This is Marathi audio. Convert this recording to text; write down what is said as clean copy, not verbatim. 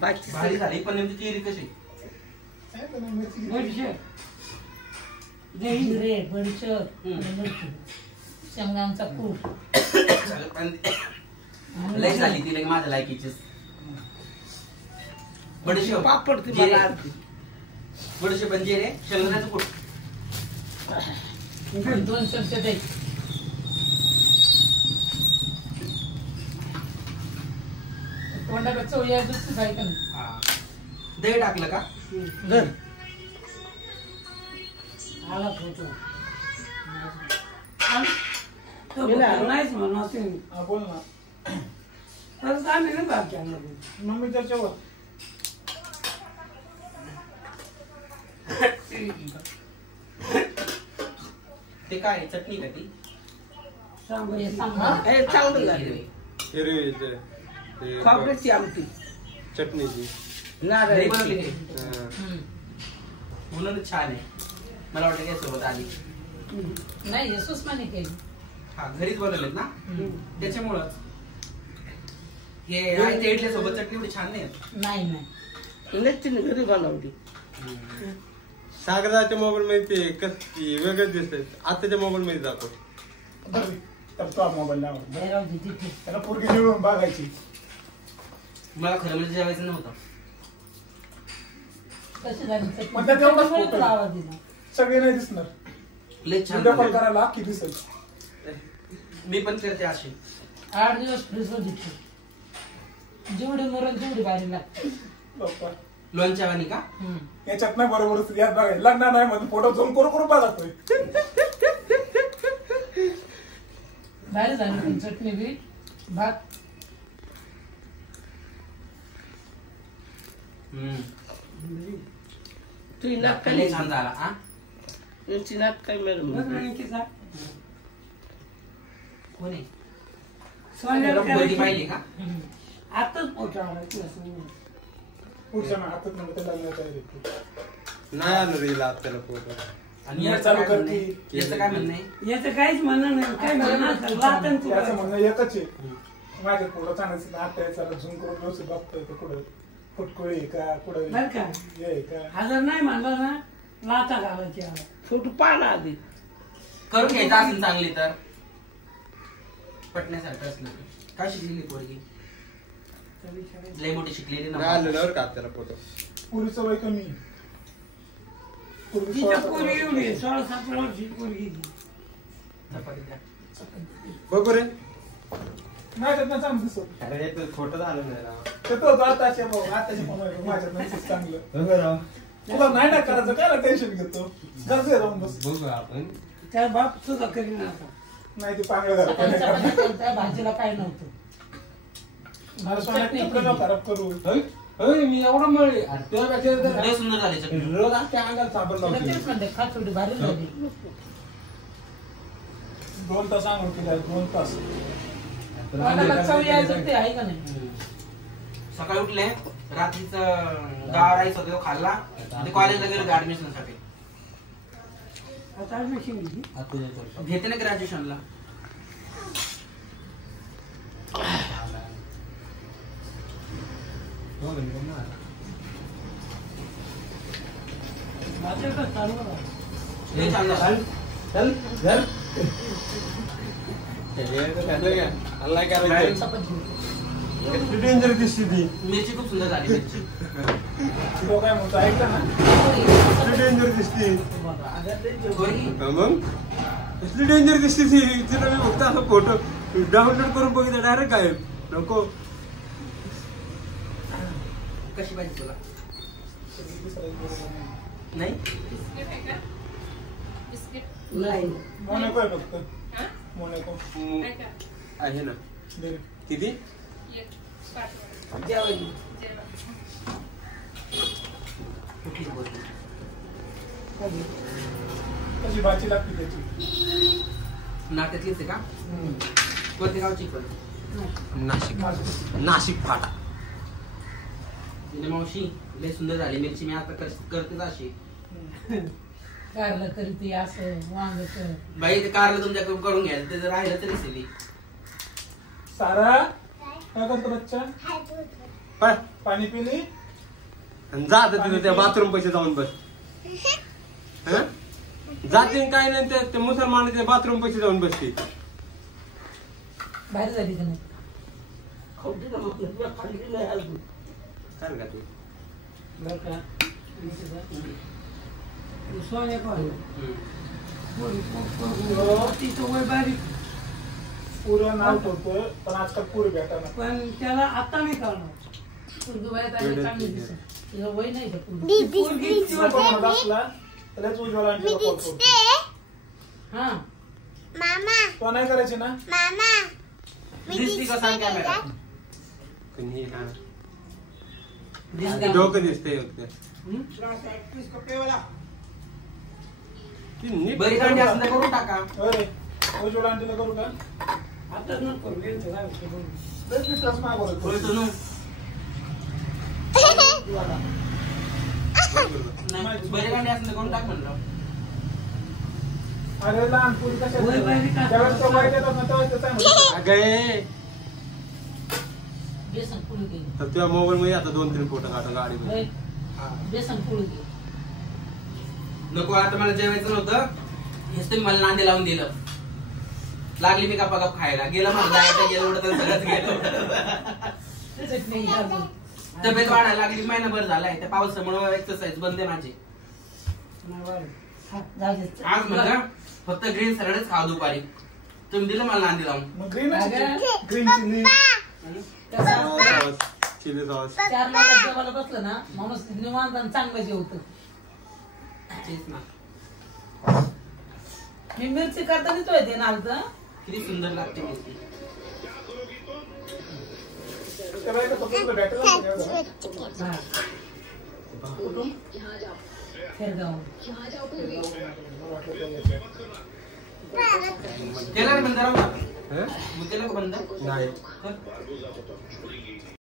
भारी झाली पण नेमकी चिरी कशी शेंगांचा कूट लय झाली ती लय माझ्या लायकीची बडीशेप पापड ती मला आवडते. बडीशेप पण जिरे शेंगदाण्याचं कूट 2 चमचे दही तोंडाला चव यायचं काय का नाही दही टाकलं का धर आला फोटो नाहीच म्हणून असे बोल ना तरच आम्ही नाही बाकी मम्मी त्याच्यावर ते काय चटणी का ती चांगलं झालं खोबऱ्याची आमटी चटणीची घरी नारळ बनवली ती. म्हणून छान आहे मला वाटतं काय सोबत आली नाही येसूस माने केली हा घरीच बनवलेत ना त्याच्यामुळंच हे आहे ते इडल्या सोबत चटणी एवढी छान नाही नाही नाही नक्कीने घरी बनवली. सागराच्या मोबाईल मध्ये ते कसं वेगळंच दिसतंय आताच्या मोबाईल मध्ये जातो तर तो मोबाईल लावा बाहेर तिथे त्याला पोरगी निवडून बघायची मला खरं म्हणजे जेवायचं नव्हतं कशी झाली पण त्यात एवढाच चटणी फोटो. आवाज दिला सगळे नाही दिसणार लय छान व्हिडिओ कॉल बनवलंय. करायला अख्खी दिसेल मी पण करते अशी 8 दिवस फ्रीज वर दिसते जेवढी मरण तेवढी बाहेर लागते बाप्पा. लोणच्या वाणी का याच्यात नाही बरोबर यात बघायचं लग्न नाही मध्ये फोटो झूम करू करू बघतोय बाहेर झाली पण चटणी बी भात तुझी नाक काय लय छान झाला हा यांची नाक काय मॅडम कोण आहे सोन्याला रंगोळी पाहिली का आताच फोटो आला तुला सांगू. पुढच्या हातात नव्हतं लग्न तयारी नाही आलं रील आपल्याला फोटो आणि याचं याचं काय चालू म्हणणं आहे? करती. याचं काय म्हणणं आहे याचं काहीच म्हणणं नाही काय म्हणणं असेल लाटण तू याचं म्हणणं एकच आहे माझ्या फोटो चांगलं आता याचा झूम करून व्यवस्थित बघतोय तो कुठं फुटकुळी आहे का कुठं बरं का हे आहे का हजार नाही म्हणला ना लाटा घालायची फोटो पाहा आधी करून घ्यायचं असेल चांगली तर पटण्यासारखं असलं तर. काय शिकलेली पोरगी लय मोठी शिकलेली नाही ना आलं बरं का आपल्याला फोटो पुरीचं वय कमी आहे. पूर्वी तिच्या 16-17 पोरी एवढी वर्षाची. 16-17 वर्षाची पोरगी चपाती द्या. बघू रे नाही त्यात नाही चांगलं दिसत अरे ते खोटं झालं नाही राव. ते तो आताच्या माझ्यात नाही चांगलं तुला नाही ना करायचं काय टेन्शन घेतो गरजे राहून बस बघू आपण त्या बाप सुद्धा करीन आता नाही ते पांगलं झालं चपाती केलत्या, भाजीला काय नव्हतं खराब करू मी एवढा मळी लय सुंदर झाली चटणी रोज त्या अंगात साबण तिला लावते तेच म्हणते खा थोडी भारी झाली 2 तास आंघोळ केल्या 2 तास तोंडाला चव यायचं ते आहे का नाही सकाळी उठले रात्रीच गाव राईस होते तो खाल्ला आणि कॉलेजला गेलो ऍडमिशन साठी आता admission घेतली. घेते ना ग्रॅज्युएशनला माझ्याकडे चालू आहे. लय छान झालं. चल घर नाही करायचं डेंजर दिसते ती मिरची खूप सुंदर झाली मिरची तो काय म्हणतो ऐकलं ना डेंजर दिसते पोरगी मग कसली डेंजर दिसते ती तिला मी फक्त असं फोटो डाउनलोड करून बघितलं डायरेक्ट काय नको कशी पाहिजे तुला नाही नाही मोनाको आहे फक्त मोनाको आहे ना दे. किती जेवायची. कुठली पोरगी कशी भाजी लागते त्याची नाट्यातलीच आहे का कोणत्या गावची पण नाशिक नाशिक फाटा तिने मावशी लय सुंदर झाली मिरची मी आता करतेच अशी कारलं तरी ती असं वांग बाई ते कारलं तुमच्याकडून करून घ्यायचं ते जर राहिलं तरी सिली सारा काय करतो बच्चा पाय. पाणी पिली आणि जा आता तिथं त्या बाथरूम पैसे जाऊन बस. हं? जाते काय नाही ते मुसलमानाच्या बाथरूम पैसे जाऊन बसते. बाहेर झाली का नाही काय रे का तू बरं का सोन्या पाहिजे हम्म. तिचं वय बारीक पुरं नाव ठेवतोय पण आजकाल पुरे भेटाना पण त्याला आता नाही कळणार पोरगी वयात आली चांगली दिसत तिचं वय नाही का पोरगी? पोरगी तुला कोण म्हणत असला तरच उज्ज्वला आंटीला कॉल करतो हा तो नाही करायची ना दिसती का सांग कॅमेरा पण हे हा. दिसते. डोकं दिसतंय बरी कांडी असं तर करून टाका. अरे उज्ज्वला आंटीला करू का आताच नको करू यांचं काय होतं बघू. तेच मी टच नाही बोलत थोडी सोनू. नाही, बरी कांडी असं तर करून टाक म्हणलं. अरे लहान पुरी कशा वय बारीक असतं. त्यावेळेस तो वाईट येतात ना तेव्हा ते चांगलं अगे बेसन पुढे घे तर तुझ्या मोबाईल मध्ये आता 2-3 फोटो काढा गाडीमध्ये. बेसन पुढे घे नको आता मला जेवायचं नव्हतं हेच तुम्ही मला नांदे लावून दिलं. लागली मी गप्पा खायला गेलं मला जायचं गेलं एवढं तर सगळंच गेलं. चटणी घे अजून. तब्येत वाढायला लागली महिनाभर झालाय त्या पावसामुळे एक्सरसाइज बंद आहे माझी. नाही बारीक. हा, जाऊ दे. आज म्हणलं फक्त ग्रीन सॅलडच खाऊ दुपारी. तुम्ही दिलं मला नांदी लावून. मग ग्रीन अगं. ग्रीन चिली कसं चिली सॉस 4 मिनिटात जेवायला बसलं ना माणूस निवांत आणि चांगलं जेवतं. तेच ना. मी मिरची करता देतोय ते नालतं किती सुंदर लागते मिरची. त्या बाईला फक्त भेटेल ना तेव्हा. हा कुठून? खेरगाव केलं रे बंद राहू का? हं? मग केलं का बंद? नाही कर.